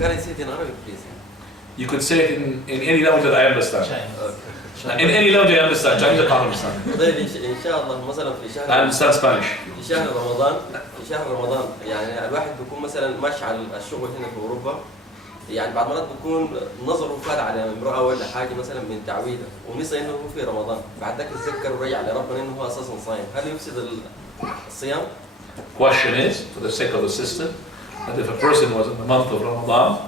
Can I say it in Arabic, please? You could say it in any language that I understand. In any language I understand. Chinese I can't understand. طيب إن شاء الله مثلا في I شهر understand Spanish. في شهر رمضان يعني الواحد بيكون مثلا ماشي على الشغل هنا في أوروبا يعني بعض المرات بيكون نظره فات على امرأة ولا حاجة مثلا من تعويذة ونسى إنه هو في رمضان بعد ذاك يتذكر ورجع لربنا إنه هو أساسا صايم هل يفسد الصيام؟ Question is, for the sake of the sister, that if a person was in the month of Ramadan,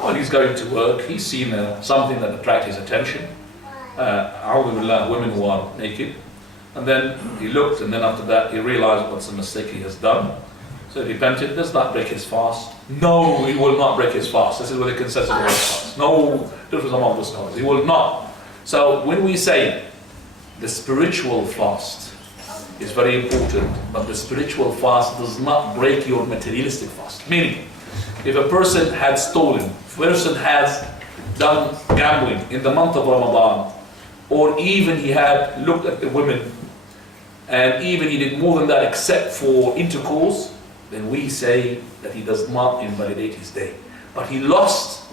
while he's going to work, he's seen something that attracted his attention. Women who are naked. And then he looked, and then after that he realized what's the mistake he has done. So he repented. Does not break his fast. No, he will not break his fast. This is what the consensus of fast. No difference among the scholars. He will not. So when we say the spiritual fast is very important, but the spiritual fast does not break your materialistic fast. Meaning, if a person had stolen, if a person has done gambling in the month of Ramadan, or even he had looked at the women, and even he did more than that except for intercourse, then we say that he does not invalidate his day. But he lost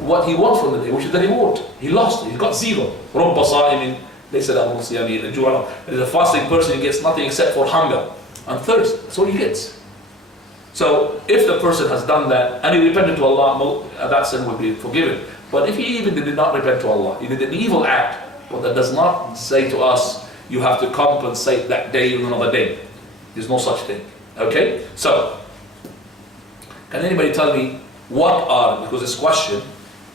what he wants from the day, which is the reward. He lost it, he got zero. رُبَّ صَائِمٍ لَيْسَ لَهُ صِيَامِ إِلَّا الْجُوعَ. There's a fasting person, he gets nothing except for hunger and thirst. That's all he gets. So if the person has done that and he repented to Allah, that sin will be forgiven. But if he even did not repent to Allah, he did an evil act, but that does not say to us, you have to compensate that day in another day. There's no such thing. Okay? So, can anybody tell me what are, because this question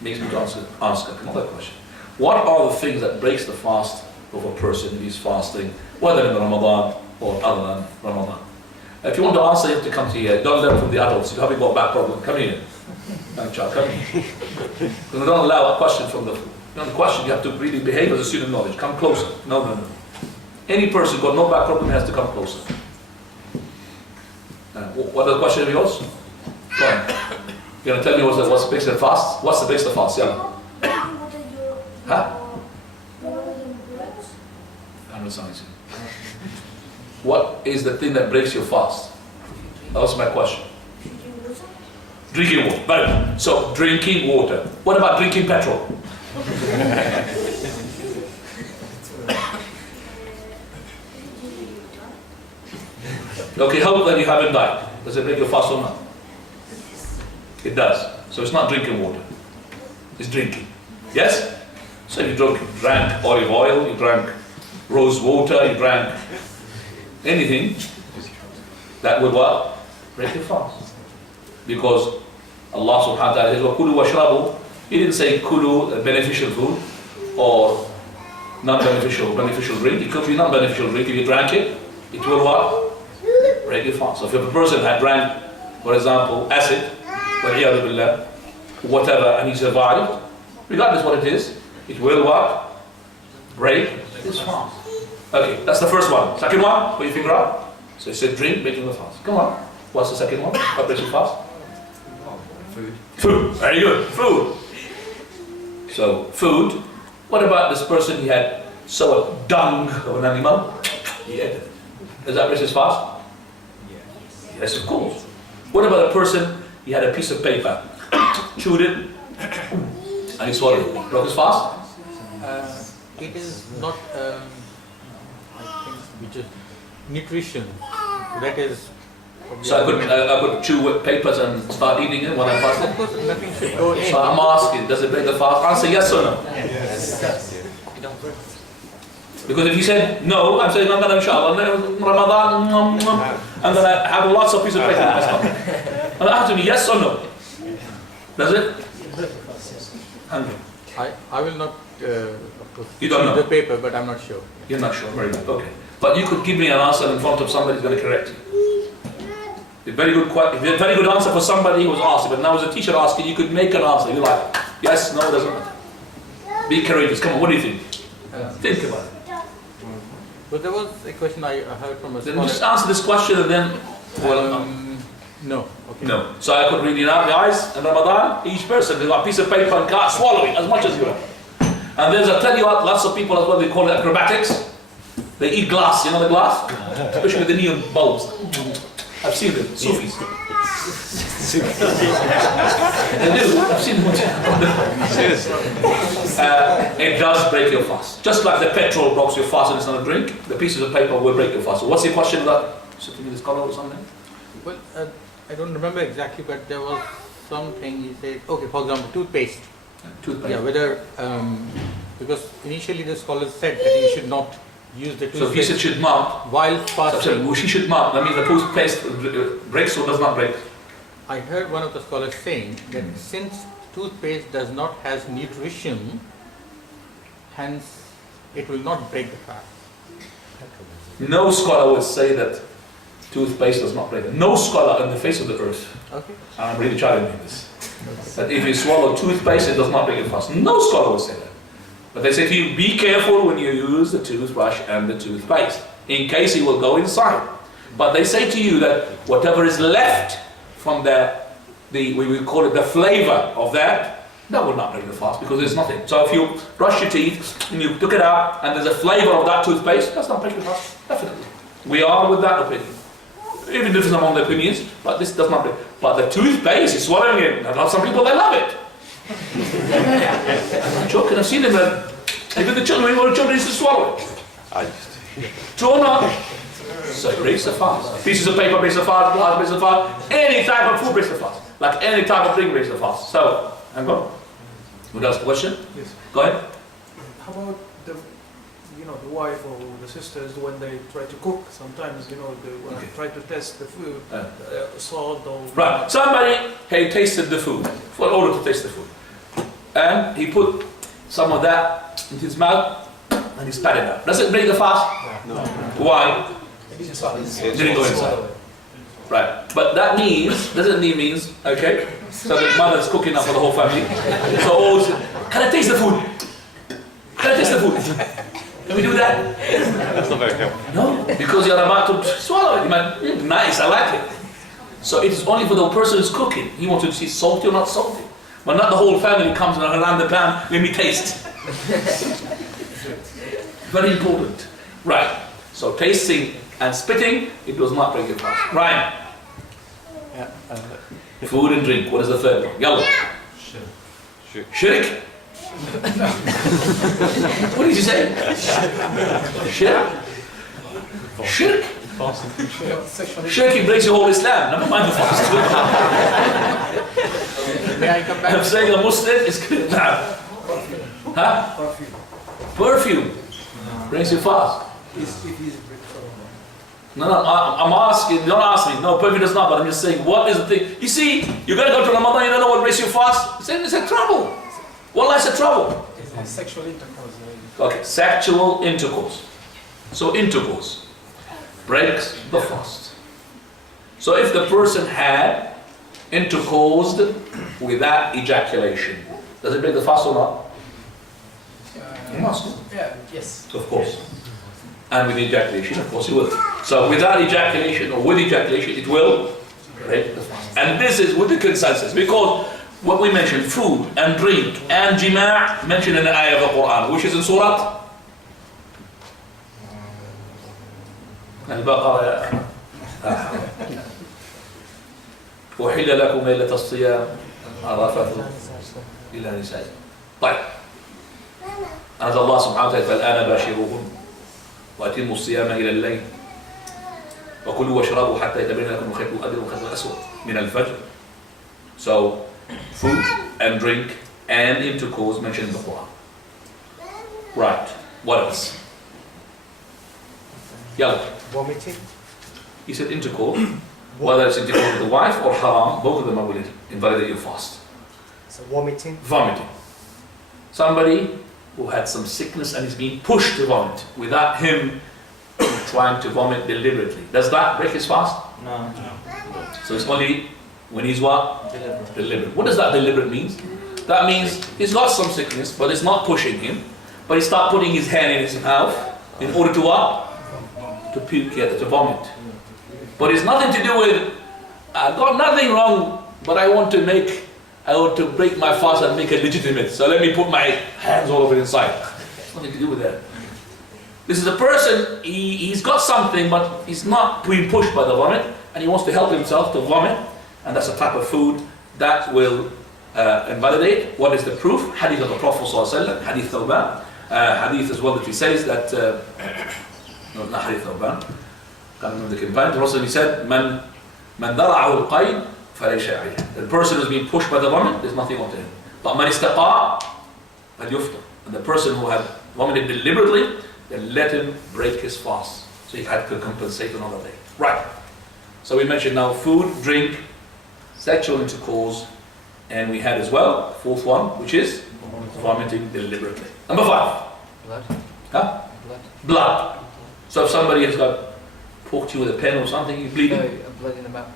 makes me to ask another question. What are the things that breaks the fast of a person who is fasting, whether in Ramadan or other than Ramadan? If you want to answer, you have to come to here. Don't learn from the adults. You haven't got a back problem. Come here. Come here. Because we don't allow a question from the question. You have to really behave as a student of knowledge. Come closer. No. Any person got no back problem has to come closer. What are the question of yours? Go on. You're going to tell me what's the breaks the fast? What's the breaks the fast? Yeah. Huh? I'm not saying. What is the thing that breaks your fast? That was my question. Drinking water. Very good. So, drinking water. What about drinking petrol? Okay, hope that you haven't died. Does it break your fast or not? It does. So it's not drinking water. It's drinking. Yes? So if you drank olive oil, you drank rose water, you drank anything, that would what? Break your fast. Because Allah subhanahu wa ta'ala says, وَكُلُوا وَاشْرَبُوا. He didn't say kulu, beneficial food, or non-beneficial, beneficial drink. It could be non-beneficial drink. If you drank it, it will what? Break your fast. So if a person had drank, for example, acid, whatever, and he survived, regardless what it is, it will what? Break his fast. Okay, that's the first one. Second one, put your finger up. So he said drink, breaking the fast. Come on. What's the second one? What breaks your fast? Food. Food. Very good. Food. So, food. What about this person, he had a dung of an animal? He ate it. Does that break his fast? Yes, of course. What about a person, he had a piece of paper, chewed it, and he swallowed it. Broke his fast? It is not, I think, which is nutrition. That is. So I could chew papers and start eating it when I fasted? Of course, nothing should go in. So I'm asking, does it break the fast? Answer yes or no? Yes. Because if you said no, I'm saying I'm going to inshallah, Ramadan, I'm going to have lots of pieces of paper in my stomach. And ask me yes or no? Does it? I will not, of course, you don't know the paper, but I'm not sure. You're not sure, very good, okay. But you could give me an answer in front of somebody who's going to correct you. A very good answer for somebody who was asked. But now as a teacher asking, you could make an answer. You like, yes, no, doesn't matter. Be courageous. Come on, what do you think? Think about it. But there was a question I heard from a Then scholar. just answer this question and then. No. Okay. No. So I could read it out, guys. In Ramadan, each person has got a piece of paper and can't swallow it as much as you have. And there's, I tell you what, lots of people as well, they call it acrobatics. They eat glass, you know the glass? Especially with the neon bulbs. I've seen them, Sufis. They do. I've seen them. It does break your fast. Just like the petrol blocks your fast and it's not a drink, the pieces of paper will break your fast. So what's your question about sitting in the scholar or something? Well, I don't remember exactly, but there was something he said. Okay, for example, toothpaste. Toothpaste. Yeah, whether because initially the scholars said that you should not use the So toothpaste he said should not. while So fasting. she should not. That means the toothpaste breaks or does not break. I heard one of the scholars saying that since toothpaste does not has nutrition, hence it will not break the fast. No scholar would say that toothpaste does not break it. No scholar on the face of the earth, Okay. and I'm really challenging this, that if you swallow toothpaste, it does not break your fast. No scholar would say that. But they say to you, be careful when you use the toothbrush and the toothpaste, in case it will go inside. But they say to you that whatever is left from we will call it the flavor of that will not break the fast because there's nothing. So if you brush your teeth and you took it out and there's a flavor of that toothpaste, that's not breaking the fast, definitely. We are with that opinion. Even difference among the opinions, but this does not break. But the toothpaste is swallowing it. And some people, they love it. I'm not joking, I've seen them. Even the children, used to swallow it. True or not? So it breaks the fast. Pieces of paper breaks the fast, glass breaks the fast, any type of food breaks the fast. Like any type of drink breaks the fast. So, hang on. Who asked the question? Yes. Go ahead. How about the wife or the sisters when they try to cook? Sometimes, they try to test the food, salt or... Right. Somebody, he tasted the food, for order to taste the food. And he put some of that in his mouth and he spat it out. Does it break the fast? No. Why? It Didn't go inside. Right. But that means, okay, so the mother's cooking up for the whole family. So always, can I taste the food? Can I taste the food? Can we do that? That's not very helpful. No, because you're about to swallow it. You might, nice, I like it. So it is only for the person who's cooking. He wants to see salty or not salty. But not the whole family comes around the pan, let me taste. Very important. Right. So tasting and spitting, it does not break your fast. Right. Yeah, Food and drink. What is the third one? Yalla. Shirk. What did you say? Shirk. Shirk. Shirk breaks your whole Islam. Never mind the fast. may I come back? I'm saying a Muslim is good now. Huh? Perfume. Breaks your fast. No, I'm asking, don't ask me. No, perfume does not, but I'm just saying, what is the thing? You see, you're going to go to Ramadan, you don't know what breaks your fast. It's a trouble. Wallah, it's a trouble. Sexual intercourse. Okay, sexual intercourse. So intercourse breaks the fast. So if the person had intercoursed without ejaculation, does it break the fast or not? It must. Yeah, yes. Of course. And with ejaculation, of course it will. So without ejaculation or with ejaculation, it will break the fast. And this is with the consensus, because what we mentioned, food and drink and jima' mentioned in the ayah of the Quran, which is in Surah Al-Baqarah. وحل لكم ليلة الصيام الرفث إلى نسائكم. طيب. أنزل الله سبحانه وتعالى فالآن باشروهن وأتموا الصيام إلى الليل وكلوا واشربوا حتى يتبين لكم الخيط الأبيض والخيط الأسود من الفجر. So food and drink and intercourse mentioned in the Quran. Right. What else? Yalla. Vomiting? He said intercourse. Whether it's intercourse with the wife or haram, both of them will invalidate your fast. So vomiting? Vomiting. Somebody who had some sickness and is being pushed to vomit without him trying to vomit deliberately. Does that break his fast? No. So it's only when he's what? Deliberate. What does that deliberate mean? That means he's got some sickness, but it's not pushing him. But he starts putting his hand in his mouth in order to what? To puke, to vomit. But it's nothing to do with, I've got nothing wrong, but I want to break my fast and make it legitimate. So let me put my hands all over inside. It's nothing to do with that. This is a person, he's got something, but he's not being pushed by the vomit, and he wants to help himself to vomit. and that's a type of food that will invalidate. What is the proof? Hadith of the Prophet ﷺ, Hadith Thawban, Hadith as well that he says that, no, not Hadith Thawban, can't remember the companion, the Prophet said, Man dara'ahu al-qayd, falaysa alayh. The person who's been pushed by the vomit, there's nothing on to him. But man istaqa' falyuftar. And the person who had vomited deliberately, then let him break his fast. So he had to compensate another day. Right. So we mentioned now food, drink, sexual intercourse, and we had as well, fourth one, which is vomiting deliberately. Number 5. Blood. Huh? Blood. Blood. So if somebody has got poked you with a pen or something, you're bleeding. No, blood in the mouth.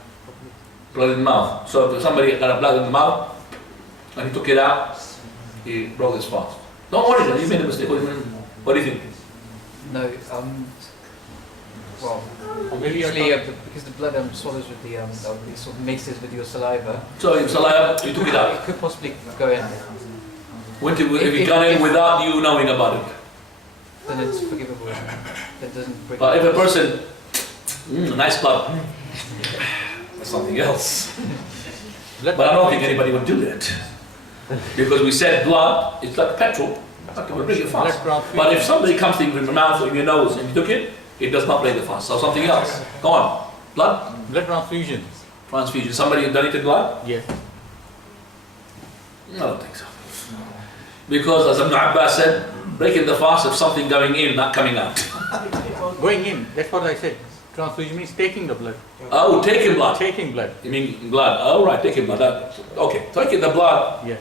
Blood in the mouth. So if somebody got a blood in the mouth and he took it out, he broke his fast. Don't worry, you made a mistake. What do you think? No, well, maybe you're usually because the blood swallows with the, it sort of mixes with your saliva. So your saliva, you took it It out. could possibly go in. If it got in without you knowing about it. Then it's forgivable. That doesn't break. But if a person, nice blood, that's something else. But I don't think anybody would do that. Because we said blood, it's like petrol. It will break your fast. But if somebody comes in your mouth or your nose and you took it, it does not break the fast. So something else. Go on. Blood? Blood transfusions. Transfusion. Somebody donated blood? Yes. I don't think so. Because as Ibn Abbas said, breaking the fast of something going in, not coming out. Going in, that's what I said. Transfusion means taking the blood. Oh, taking blood. Taking blood. You mean blood? Oh, right, taking blood. Okay, taking the blood. Yeah.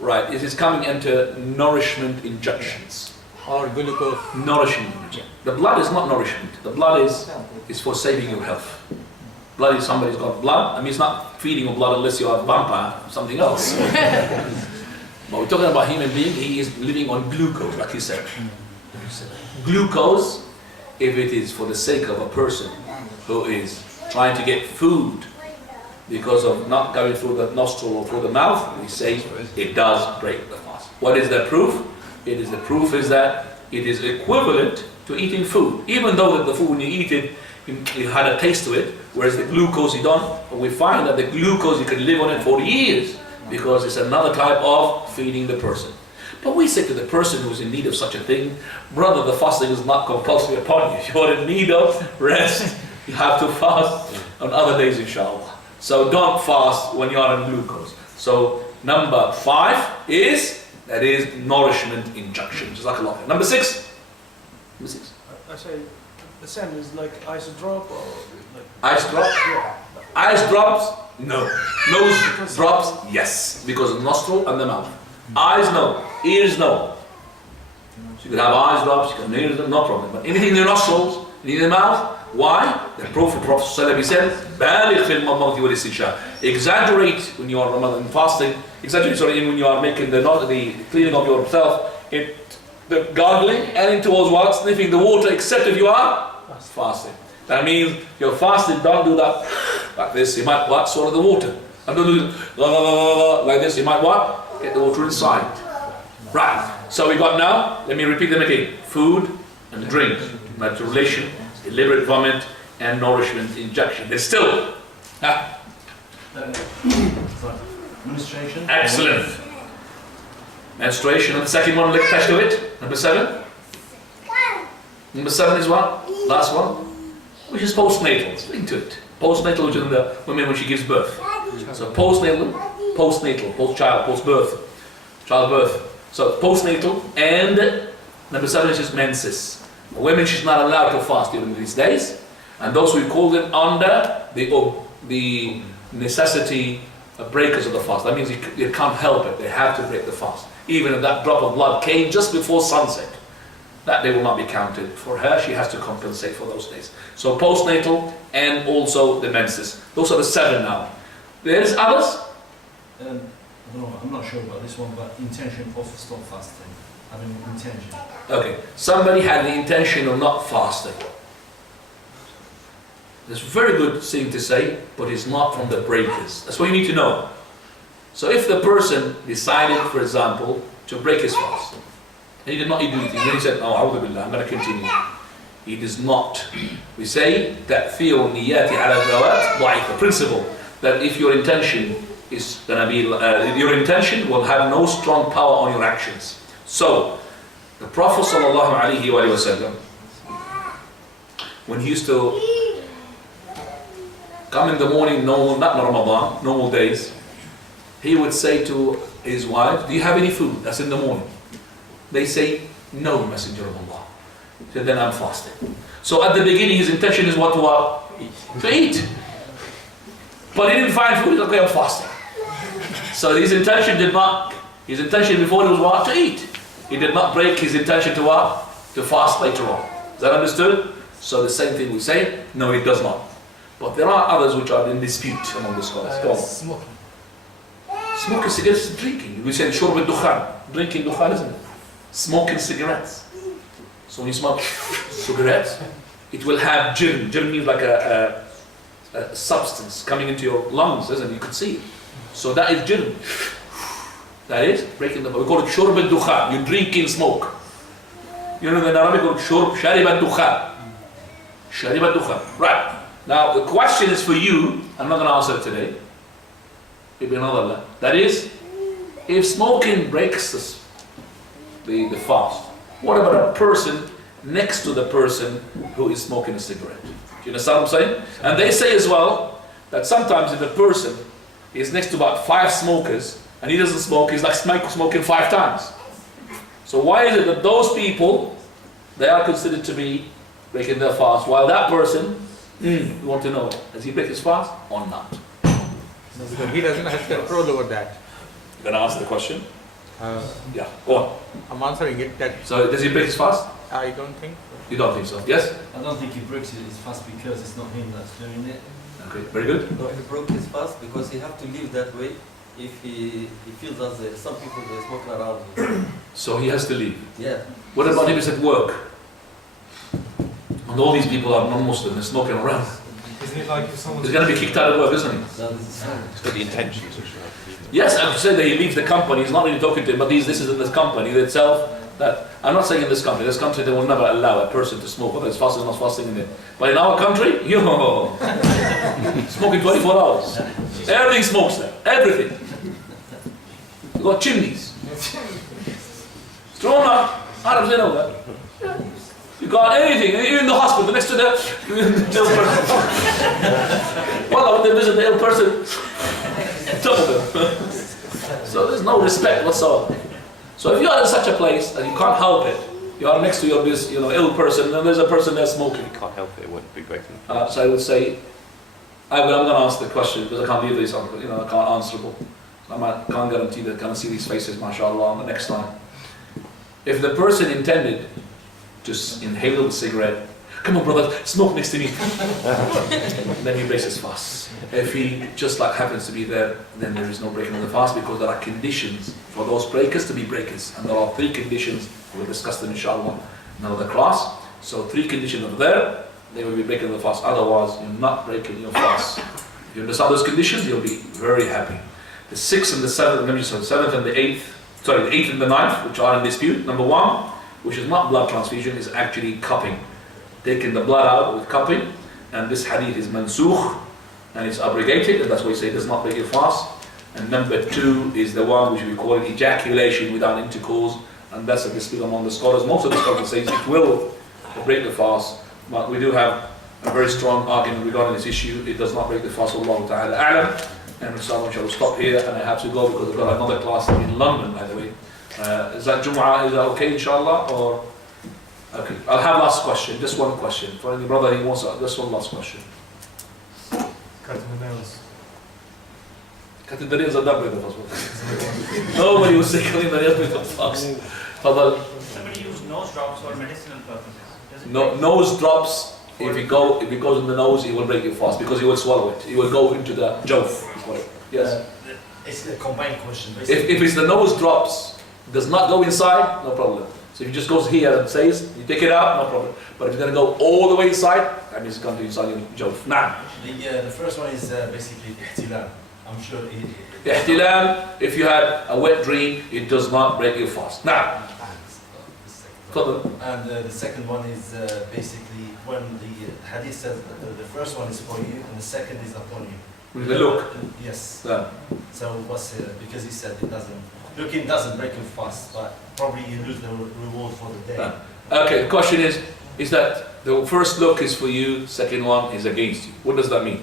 Right, it is coming into nourishment injections. Or glucose. Nourishment. The blood is not nourishment. The blood is for saving your health. Blood is somebody's got blood. I mean, it's not feeding your blood unless you are a vampire, something else. But we're talking about human being. He is living on glucose, like he said. Glucose, if it is for the sake of a person who is trying to get food because of not going through the nostril or through the mouth, we say it does break the fast. What is the proof? The proof is that it is equivalent to eating food. Even though that the food when you eat it, you had a taste to it, whereas the glucose you don't, but we find that the glucose you can live on it for years because it's another type of feeding the person. But we say to the person who's in need of such a thing, brother, the fasting is not compulsory upon you. If you're in need of rest, you have to fast on other days, inshallah. So don't fast when you are on glucose. So number 5 is nourishment injection. Jazakallah khair. Number 6. I say the same is like ice drop or like Ice drop? yeah. Eyes drops? No. Nose drops? Yes. Because of the nostril and the mouth. Eyes, no. Ears, no. So you can have eyes drops, you can have ears, no problem. But anything in the nostrils, in the mouth, why? The Prophet said, "Baligh fil madmadati wal istinshaaq." Exaggerate when you are Ramadan fasting. Exaggerate, when you are making the cleaning of yourself, the gargling, and towards what? Sniffing the water, except if you are fasting. That means you're fasting. Don't do that like this. You might what? Swallow the water. And don't do like this. You might what? Get the water inside. Right. So we got now. Let me repeat them again. Food and drink. Masturbation, deliberate vomit, and nourishment injection. There's still. Menstruation. Excellent. Menstruation. And the second one attached to it. Number 7. Number 7 is what? Last one. Which is postnatal. Let's link to it. Postnatal, which is in the women when she gives birth. So postnatal, post-child, post-birth, childbirth. So postnatal, and number 7 is just menses. Women, she's not allowed to fast during these days, and those we call them under the necessity breakers of the fast. That means you can't help it. They have to break the fast. Even if that drop of blood came just before sunset, that day will not be counted for her. She has to compensate for those days. So postnatal and also the menses. Those are the 7 now. There's others. I'm not sure about this one, but intention of stop fasting. Having intention. Okay, somebody had the intention of not fasting. It's a very good thing to say, but it's not from the breakers. That's what you need to know. So if the person decided, for example, to break his fast, and he did not eat anything, then he said, "Oh, a'udhu billah, I'm going to continue." He does not. We say that feel niyati ala dhawat da'if. The principle that if your intention is going to be, your intention will have no strong power on your actions. So, the Prophet ﷺ, when he used to come in the morning, not in Ramadan, normal days, he would say to his wife, do you have any food? That's in the morning. They say, no, Messenger of Allah. He said, then I'm fasting. So at the beginning, his intention is what? To eat. But he didn't find food, he's like, okay, I'm fasting. So his intention before it was what? To eat. He did not break his intention to what? To fast later on. Is that understood? So the same thing we say, no, it does not. But there are others which are in dispute among the scholars. Go on. Smoking. Smoking cigarettes is drinking. We say shurb al-dukhan. Drinking dukhan, isn't it? Smoking cigarettes. So when you smoke cigarettes, it will have jirm. Jirm means like a substance coming into your lungs, isn't it? You could see it. So that is jirm. That is breaking the. We call it shurb al-dukhan. You're drinking smoke. You know in Arabic we call it shurb, sharib al-dukhan. Sharib al-dukhan. Right. Now the question is for you. I'm not going to answer it today. Maybe another. That is, if smoking breaks the fast, what about a person next to the person who is smoking a cigarette? Do you understand what I'm saying? And they say as well that sometimes if a person is next to about 5 smokers and he doesn't smoke, he's like smoking 5 times. So why is it that those people, they are considered to be breaking their fast, while that person, we want to know, does he break his fast or not? No, because he doesn't have control over that. You're going to answer the question? Yeah, go on. I'm answering it that So does he break his fast? I don't think so. You don't think so? Yes? I don't think he breaks his fast because it's not him that's doing it. Okay, very good. No, he broke his fast because he have to live that way if he feels that there some people they're smoking around him. So he has to leave. Yeah. What about if he's at work? And all these people are non-Muslim, they're smoking around. Isn't it like if someone's... He's going to be kicked out of work, isn't he? That is It's got the intention to Yes, I would say that he leaves the company, he's not really talking to him, but this is in this company itself. That I'm not saying in this country they will never allow a person to smoke, whether it's fasting or not fasting in it. But in our country, smoking 24 hours. Everything smokes there, everything. You've got chimneys. Strong enough, Arabs they know that. You got anything, even the hospital, next to the ill person. Well, when they visit the ill person, top of them. So there's no respect whatsoever. So if you are in such a place and you can't help it, you are next to your ill person, and there's a person there smoking. You can't help it, it wouldn't be breaking. So I would say, I'm going to answer the question because I can't leave these, I can't answerable. I can't guarantee that I can see these faces, mashallah, on the next time. If the person intended to inhale the cigarette, come on brother, smoke next to me. Then he breaks his fast. If he just like happens to be there, then there is no breaking of the fast because there are conditions for those breakers to be breakers. And there are 3 conditions, we'll discuss them inshallah in another class. So 3 conditions are there, they will be breaking the fast. Otherwise, you're not breaking your fast. If you understand those conditions, you'll be very happy. The 6th and the 7th, the 7th and the 8th, sorry, the 8th and the 9th, which are in dispute. Number 1, which is not blood transfusion, is actually cupping. Taking the blood out with cupping, and this hadith is mansukh, and it's abrogated, and that's why we say it does not break your fast. And number 2 is the one which we call ejaculation without intercourse, and that's a dispute among the scholars. Most of the scholars say it will break the fast, but we do have a very strong argument regarding this issue. It does not break the fast. Allah Ta'ala A'lam. And inshallah, shall stop here, and I have to go because I've got another class in London, by the way. Is that Jum'ah, is that okay, inshallah? Or okay, I'll have last question, just one question. For any brother he wants just one last question. Cutting the nails. Cutting the nails are not breaking the fast. Nobody will say cutting the nails break the fast. Somebody use nose drops for medicinal purposes. Does it No, break? nose drops, if it goes in the nose, it will break your fast because you will swallow it. It will go into the jawf. Yes. It's a combined question. If it's the nose drops, does not go inside, no problem. So if it just goes here and says, you take it out, no problem. But if it's going to go all the way inside, that means it's going to inside your jawf. Now, The first one is basically ihtilam. I'm sure ihtilam, if you had a wet dream, it does not break your fast. Now, and the second one is basically when the hadith says that the first one is for you and the second is upon you. With the look. Yes. Yeah. So what's because he said it doesn't, looking doesn't break your fast, but probably you lose the reward for the day. Okay, the question is that the first look is for you, second one is against you. What does that mean?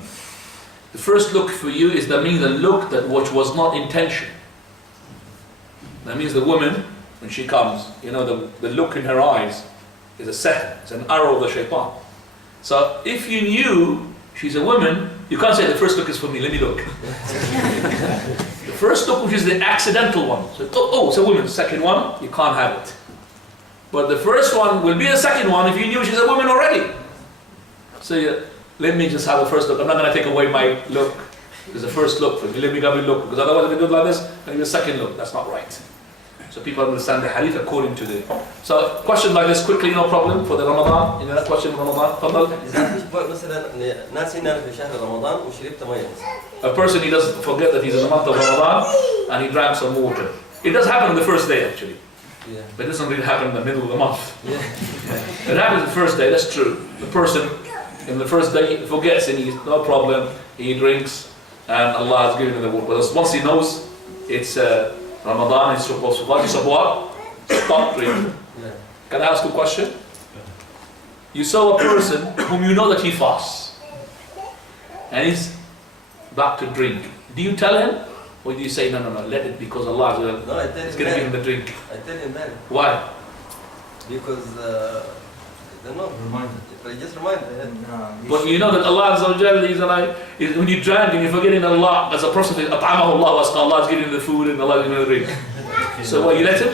The first look for you is that means the look that which was not intention. That means the woman, when she comes, you know, the look in her eyes is a sihr, it's an arrow of the shaitan. So if you knew she's a woman, you can't say the first look is for me, let me look. The first look, which is the accidental one. So, oh, it's a woman. Second one, you can't have it. But the first one will be the second one if you knew she's a woman already. So let me just have the first look. I'm not going to take away my look. There's the first look for me. Let me have a look. Because otherwise if I do it like this, I'll give a second look. That's not right. So people understand the hadith according to the... So question like this quickly, no problem, for the Ramadan. Any other question for Ramadan? Fadal. مثلا ناسي ان انا في شهر رمضان وشربت ميه. A person, he doesn't forget that he's in the month of Ramadan and he drank some water. It does happen on the first day actually. Yeah. But it doesn't really happen in the middle of the month. Yeah. It happens the first day, that's true. The person in the first day forgets and he's no problem, he drinks and Allah has given him the water. But once he knows it's Ramadan, he's supposed to what? Stop drinking. Yeah. Can I ask you a question? You saw a person whom you know that he fasts and he's about to drink. Do you tell him? Or do you say, no, let it because Allah No, I tell is him going to give him the drink? I tell him that. Why? Because, I don't know. I just remind him. But you know that Allah Azza wa Jalla is when you drank and you're forgetting Allah, as a Prophet says, أطعمه الله وأسقاه, Allah is giving him the food and Allah is giving him the drink. So what, you let him?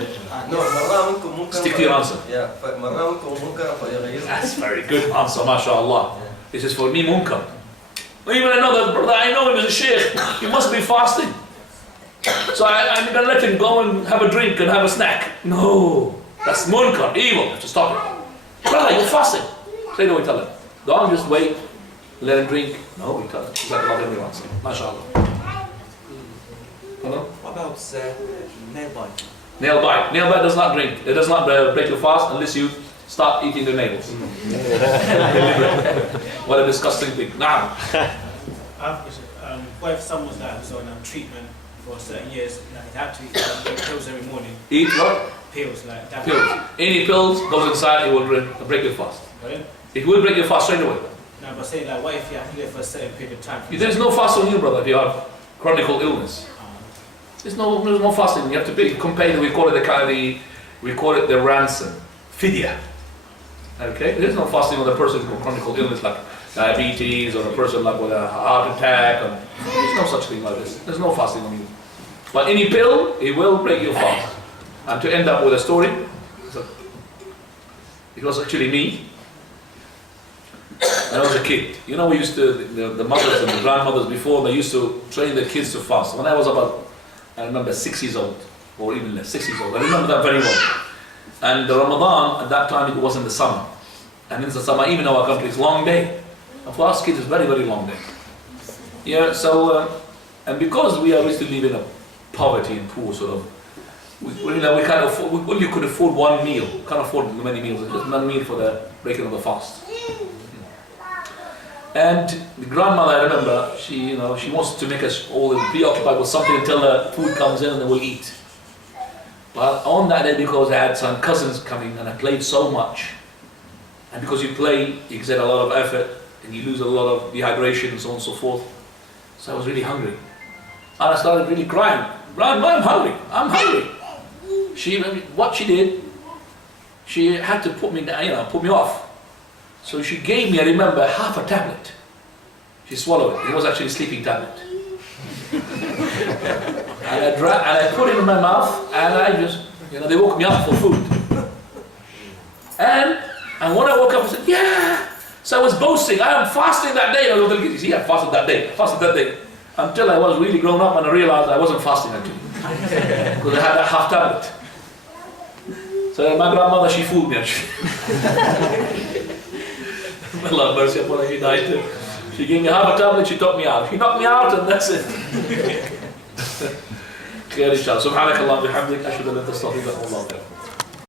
No, مرة منكم ممكن. Stick to your answer. Yeah, مرة منكم ممكن فيغير. That's very good answer, mashallah. It says for me munkar. Even another brother, I know him as a Sheikh, he must be fasting. So I'm going to let him go and have a drink and have a snack. No, that's munkar, evil. You have to stop it. Brother, you're fasting. Say no, we tell him. Don't just wait, let him drink. No, we tell him. It's like Allah everyone say. MashaAllah. Hello? What about nail bite? Nail bite. Nail bite does not drink. It does not break your fast unless you start eating the nails. What a disgusting thing. Now. What if someone's like was on treatment for certain years, like they have to eat pills every morning? Eat what? Pills, like that. Pills. Any pills goes inside, it will break your fast. Right? It will break your fast straight away. No, but say like, what if you have to live for a certain period of time? There is no fast on you, brother, if you have chronic illness. There's no fasting. You have to pay. Compare. We call it the ransom, fidya. Okay. There's no fasting on a person with chronic illness like diabetes or a person like with a heart attack. There's no such thing like this. There's no fasting on you. But any pill, it will break your fast. And to end up with a story, it was actually me. When I was a kid, you know, we used to the mothers and the grandmothers before, they used to train their kids to fast. When I was about, I remember 6 years old, or even less, 6 years old. I remember that very well. And the Ramadan, at that time, it was in the summer. And in the summer, even in our country, it's a long day. And for us kids, it's very, very long day. Yeah, so, and because we used to live in a poverty and poor sort of, we can't afford, we only could afford one meal. Can't afford many meals, just one meal for the breaking of the fast. And the grandmother, I remember, she wants to make us all preoccupied with something until the food comes in and then we'll eat. But on that day, because I had some cousins coming and I played so much, and because you play, you exert a lot of effort and you lose a lot of dehydration and so on and so forth. So I was really hungry. And I started really crying. Grandma, I'm hungry. What she did, she had to put me down, put me off. So she gave me, I remember, half a tablet. She swallowed it. It was actually a sleeping tablet. And I put it in my mouth, and I just, they woke me up for food. And when I woke up, I said, yeah. So I was boasting, I am fasting that day. And I was like, see, I fasted that day. Until I was really grown up and I realized I wasn't fasting actually. Because I had that half tablet. So my grandmother, she fooled me actually. Allah mercy upon her, she died too. She gave me half a tablet, she took me out. She knocked me out and that's it. خير إن شاء الله. سبحانك اللهم وبحمدك أشهد أن لا إله إلا أنت أستغفرك وأتوب إليك.